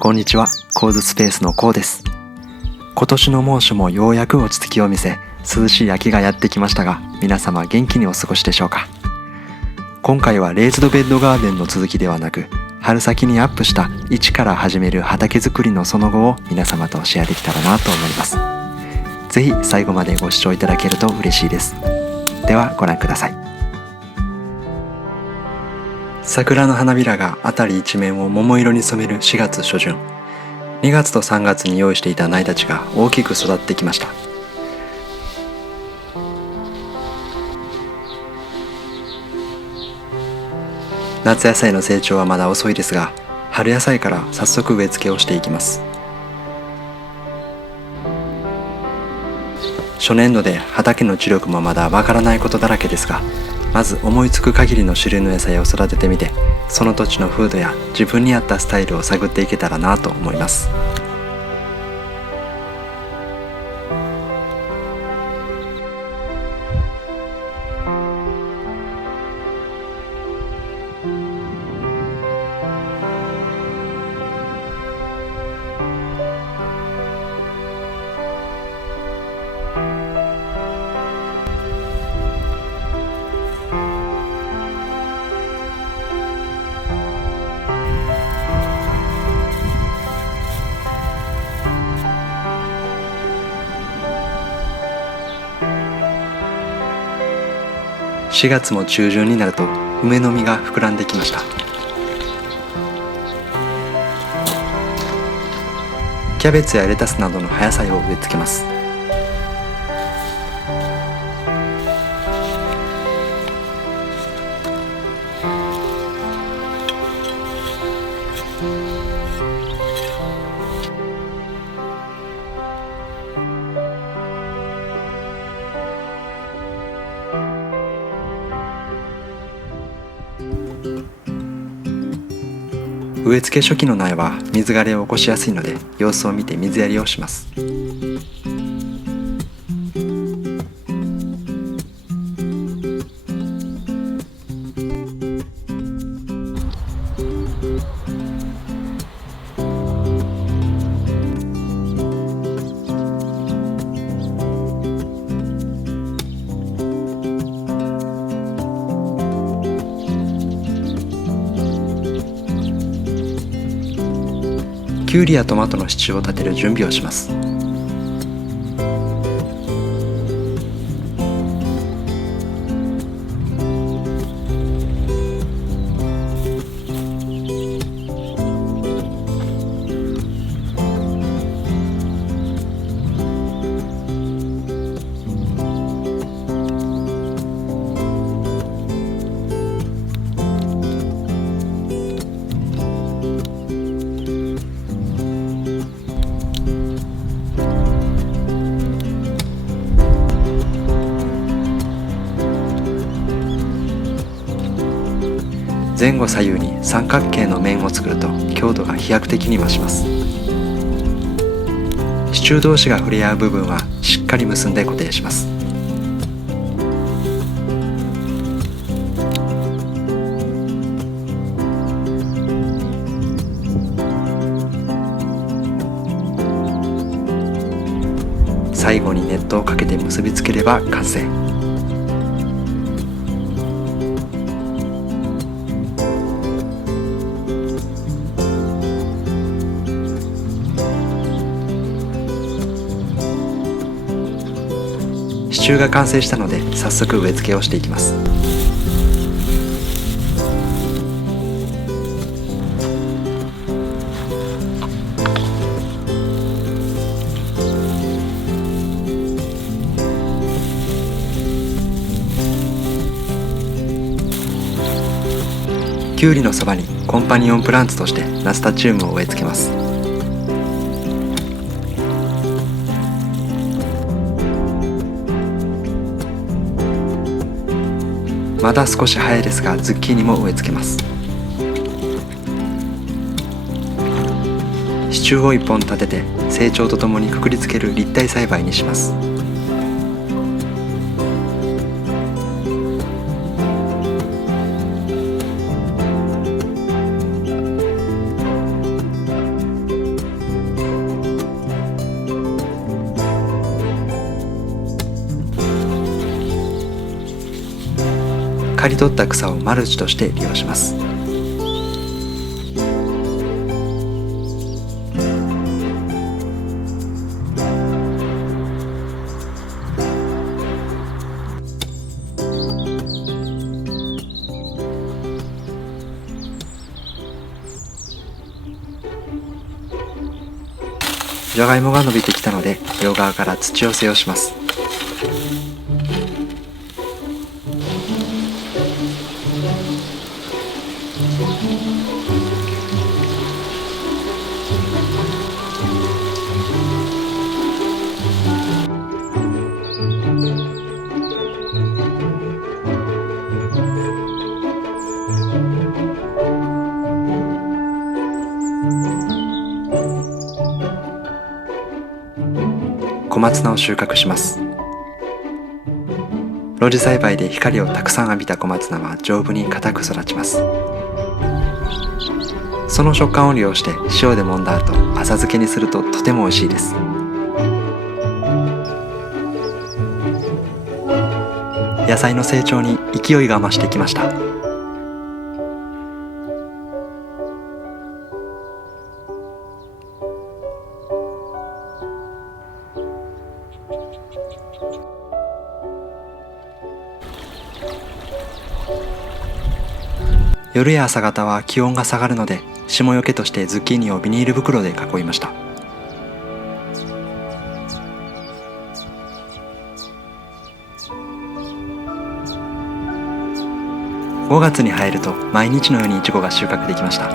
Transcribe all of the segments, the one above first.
こんにちは、コウズスペースのコウです。今年の猛暑もようやく落ち着きを見せ、涼しい秋がやってきましたが、皆様元気にお過ごしでしょうか。今回はレイズドベッドガーデンの続きではなく、春先にアップした一から始める畑作りのその後を皆様とシェアできたらなと思います。ぜひ最後までご視聴いただけると嬉しいです。ではご覧ください。桜の花びらが辺り一面を桃色に染める4月初旬、2月と3月に用意していた苗たちが大きく育ってきました。夏野菜の成長はまだ遅いですが、春野菜から早速植え付けをしていきます。初年度で畑の知力もまだわからないことだらけですが、まず思いつく限りの種類の野菜を育ててみて、その土地の風土や自分に合ったスタイルを探っていけたらなと思います。4月も中旬になると梅の実が膨らんできました。キャベツやレタスなどの葉野菜を植え付けます。植え付け初期の苗は水枯れを起こしやすいので、様子を見て水やりをします。きゅうりやトマトの支柱を立てる準備をします。前後左右に三角形の面を作ると強度が飛躍的に増します。支柱同士が触れ合う部分はしっかり結んで固定します。最後にネットをかけて結びつければ完成。支柱が完成したので早速植え付けをしていきます。きゅうりのそばにコンパニオンプランツとしてナスタチウムを植え付けます。まだ少し早いですが、ズッキーニも植え付けます。支柱を1本立てて成長とともにくくりつける立体栽培にします。刈り取った草をマルチとして利用します。じゃがいもが伸びてきたので、両側から土寄せをします。小松菜を収穫します。露地栽培で光をたくさん浴びた小松菜は丈夫に硬く育ちます。その食感を利用して塩で揉んだ後、浅漬けにするととても美味しいです。野菜の成長に勢いが増してきました。夜や朝方は気温が下がるので、霜よけとしてズッキーニをビニール袋で囲いました。5月に入ると毎日のようにイチゴが収穫できました。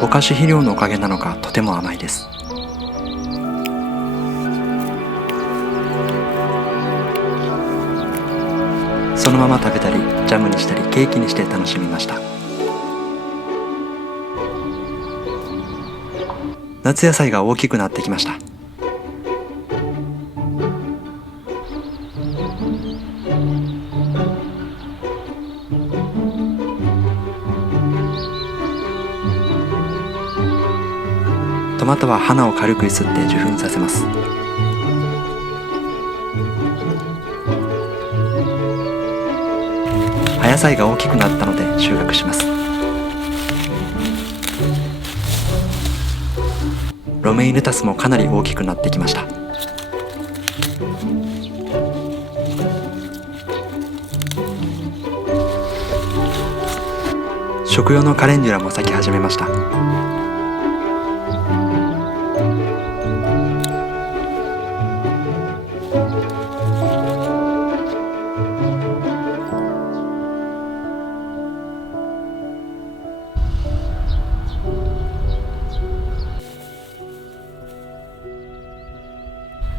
ぼかし肥料のおかげなのかとても甘いです。そのまま食べたりジャムにしたりケーキにして楽しみました。夏野菜が大きくなってきました。トマトは花を軽く揺すって受粉させます。葉野菜が大きくなったので収穫します。ロメインレタスもかなり大きくなってきました。食用のカレンデュラも咲き始めました。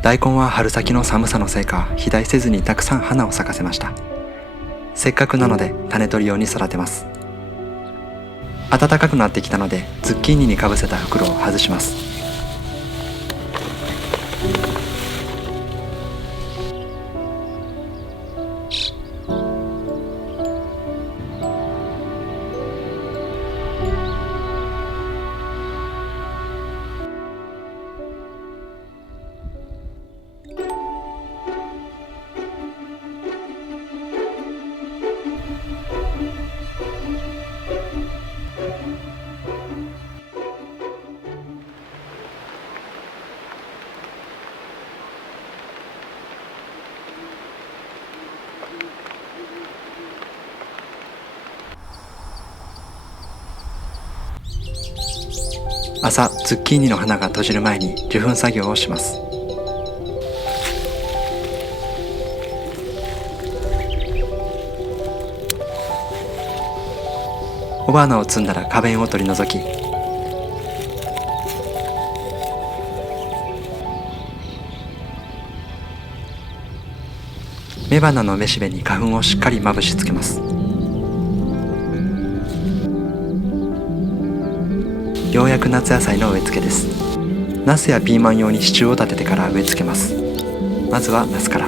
大根は春先の寒さのせいか肥大せずにたくさん花を咲かせました。せっかくなので種取り用に育てます。暖かくなってきたのでズッキーニにかぶせた袋を外します。朝、ズッキーニの花が閉じる前に受粉作業をします。雄花を摘んだら花弁を取り除き、雌花の雌しべに花粉をしっかりまぶしつけます。ようやく夏野菜の植え付けです。ナスやピーマン用に支柱を立ててから植え付けます。まずはナスから。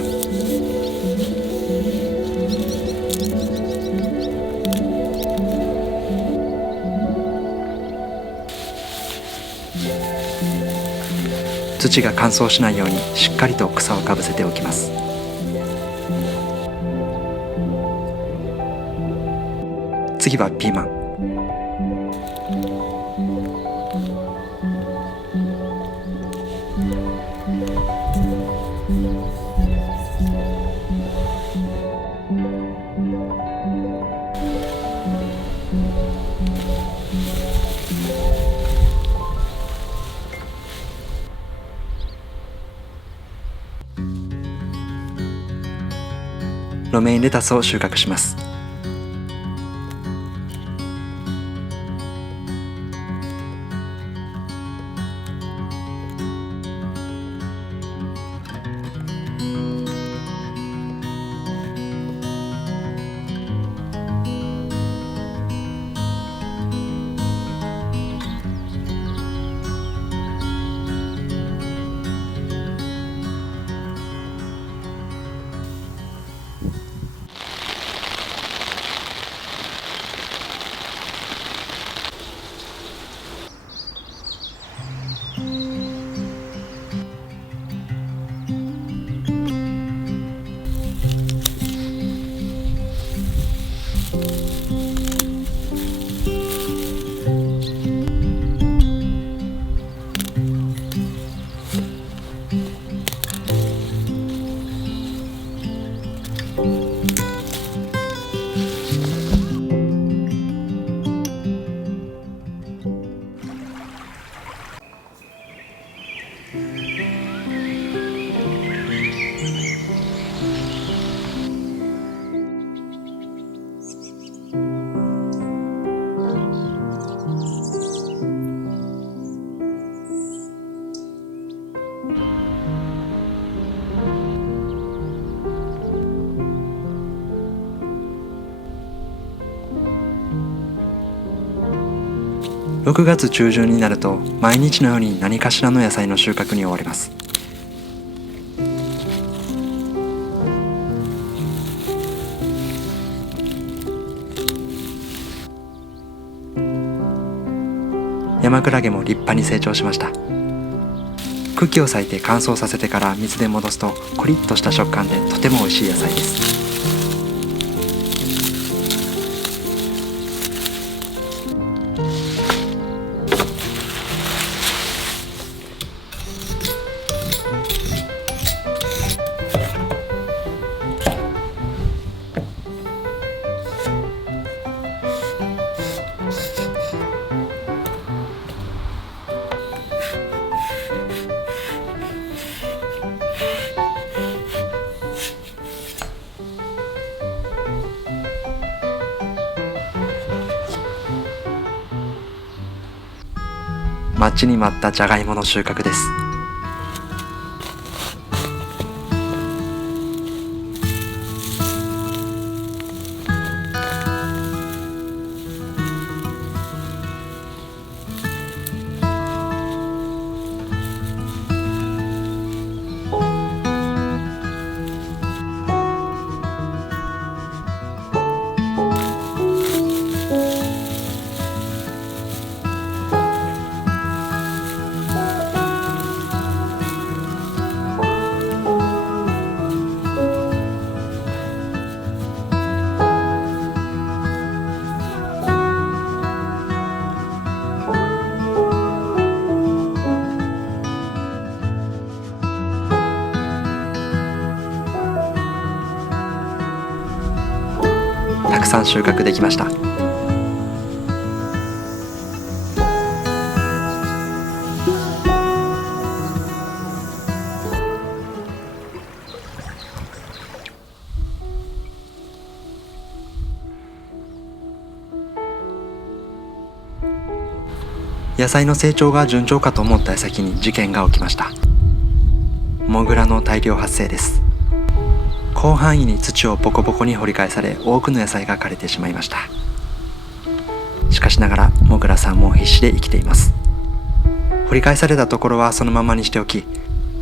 土が乾燥しないようにしっかりと草をかぶせておきます。次はピーマン。ロメインレタスを収穫します。6月中旬になると毎日のように何かしらの野菜の収穫に追われます。山クラゲも立派に成長しました。茎を裂いて乾燥させてから水で戻すとコリッとした食感でとても美味しい野菜です。待ちに待ったじゃがいもの収穫です。たくさん収穫できました。野菜の成長が順調かと思った矢先に事件が起きました。モグラの大量発生です。広範囲に土をボコボコに掘り返され、多くの野菜が枯れてしまいました。しかしながらモグラさんも必死で生きています。掘り返されたところはそのままにしておき、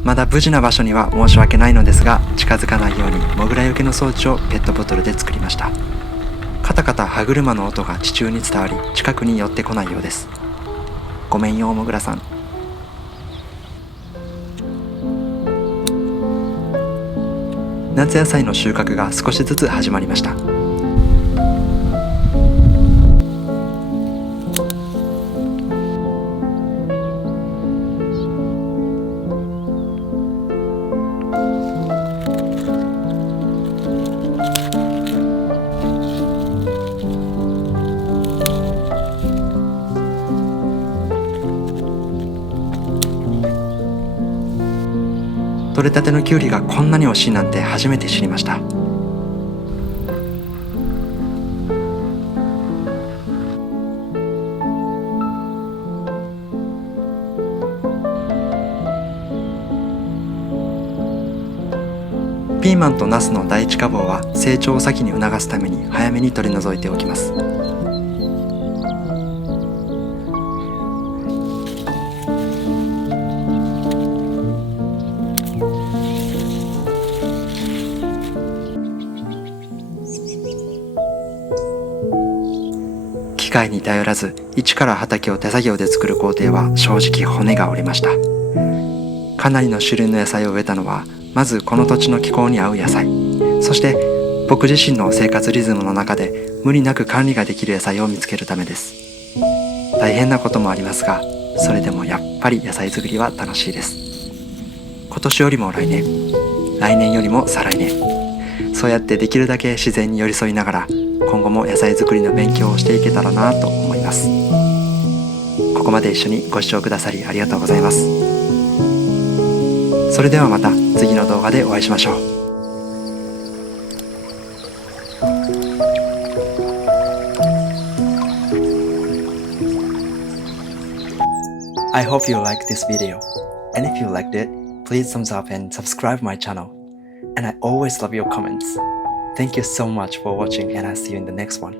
まだ無事な場所には申し訳ないのですが、近づかないようにモグラよけの装置をペットボトルで作りました。カタカタ歯車の音が地中に伝わり、近くに寄ってこないようです。ごめんよモグラさん。夏野菜の収穫が少しずつ始まりました。取れたてのきゅうりがこんなに美味しいなんて初めて知りました。ピーマンとナスの第一花房は成長を先に促すために早めに取り除いておきます。機械に頼らず一から畑を手作業で作る工程は正直骨が折れました。かなりの種類の野菜を植えたのはまずこの土地の気候に合う野菜、そして僕自身の生活リズムの中で無理なく管理ができる野菜を見つけるためです。大変なこともありますが、それでもやっぱり野菜作りは楽しいです。今年よりも来年、来年よりも再来年、そうやってできるだけ自然に寄り添いながら今後も野菜作りの勉強をしていけたらなと思います。ここまで一緒にご視聴くださりありがとうございます。それではまた次の動画でお会いしましょう。I hope you liked this video, and if you liked it, please thumbs up and subscribe my channel. And I always love your comments. Thank you so much for watching, and I'll see you in the next one.